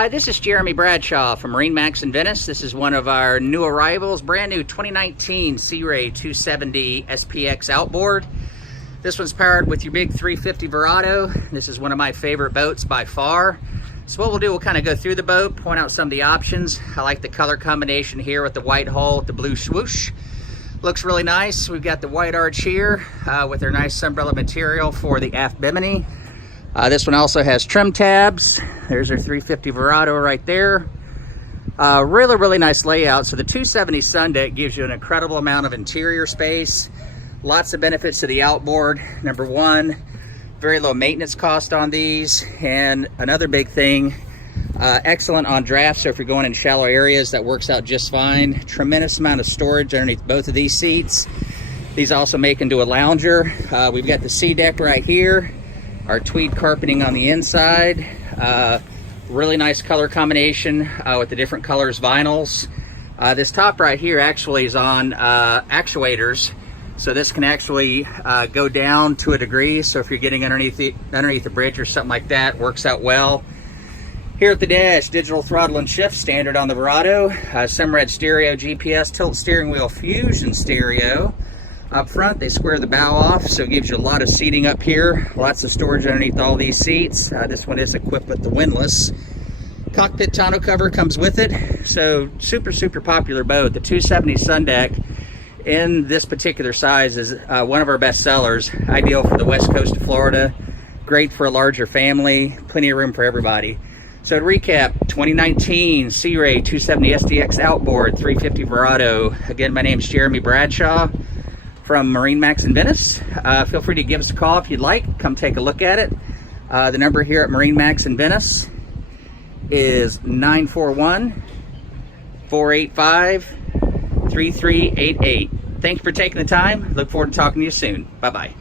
Hi, this is Jeremy Bradshaw from MarineMax in Venice. This is one of our new arrivals, brand new 2019 Sea Ray 270 SPX Outboard. This one's powered with your big 350 Verado. This is one of my favorite boats by far. So what we'll do, we'll kind of go through the boat, point out some of the options. I like the color combination here with the white hull with the blue swoosh. Looks really nice. We've got the white arch here with their nice umbrella material for the aft bimini. This one also has trim tabs. There's our 350 Verado right there. Really nice layout. So the 270 sun deck gives you an incredible amount of interior space. Lots of benefits to the outboard. Number one, very low maintenance cost on these. And another big thing, excellent on draft. So if you're going in shallow areas, that works out just fine. Tremendous amount of storage underneath both of these seats. These also make into a lounger. We've got the sea deck right here. Our tweed carpeting on the inside. Really nice color combination with the different colors vinyls. This top right here actually is on actuators, so this can actually go down to a degree. So if you're getting underneath the bridge or something like that, works out well. Here at the dash, digital throttle and shift standard on the Verado. Simrad stereo, GPS, tilt steering wheel, fusion stereo. Up front, they square the bow off, so it gives you a lot of seating up here. Lots of storage underneath all these seats. This one is equipped with the windlass. Cockpit tonneau cover comes with it. So super popular boat. The 270 sun deck in this particular size is one of our best sellers. Ideal for the west coast of Florida. Great for a larger family. Plenty of room for everybody. So to recap, 2019 Sea Ray 270 SDX Outboard 350 Verado. Again, my name is Jeremy Bradshaw from MarineMax in Venice. Feel free to give us a call if you'd like. Come take a look at it. The number here at MarineMax in Venice is 941-485-3388. Thank you for taking the time. Look forward to talking to you soon. Bye-bye.